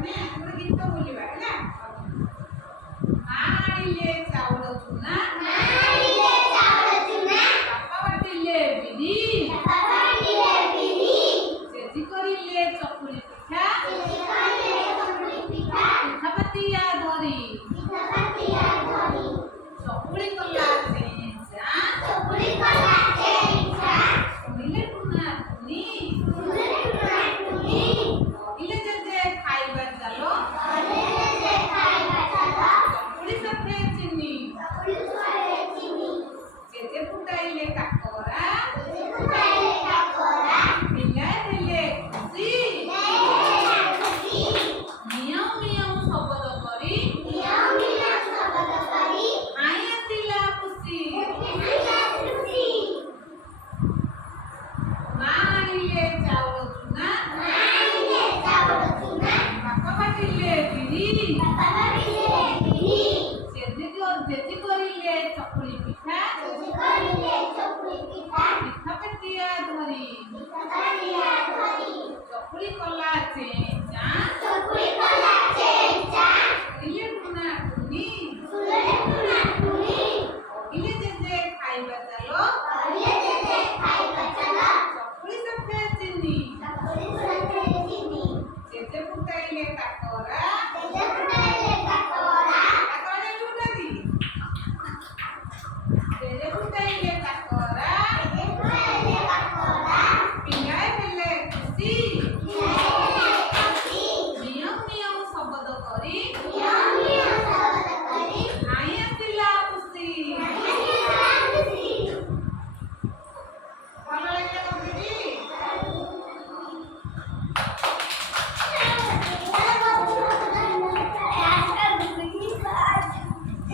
ମାନେ ଗୋଟେ ଗୀତ ବୋଲିବା ହେଲା। ମା ଆଣିଲେ ଚାଉଳ ଚୁନା, ବାପା ବାଟିଲେ ବିରି, ଜେଜି କରିଲେ ଚକୁଳି ପିଠା, ପିଠାପାତିଆ ଧରି ଚକୁଳି କଲା ଚେଞ୍ଚା, ଶୁଣିଲେ ଟୁନା ଟୁନି, କହିଲେ ଜେଜେ ଖାଇବା ଚାଲ, ଚକୁଳି ସାଥେ ଚିନି, ଜେଜେ ଫୁଟାଇଲେ କାକରା, ପିଲାଏ ହେଲେ ଖୁସି, ମିଆଁ ମିଆଁ ଶବଦ କରି ଆଇ ଆସିଲା ଖୁସି। ମା ଆଣିଲେ ଚାଉଳ ଚୁନା, ବାପା ବାଟିଲେ ବିରି, ଜେଜି କରିଲେ ଚକୁଳି ପିଠା, ପିଠାପାତିଆ ଧରି ଚକୁଳି କଲା ଚେଞ୍ଚା, ଶୁଣିଲେ ଟୁନା ଟୁନି, କହିଲେ ଜେଜେ ଖାଇବା ଚାଲ, ଚକୁଳି ସାଥେ ଚିନି, ଜେଜେ ଫୁଟାଇଲେ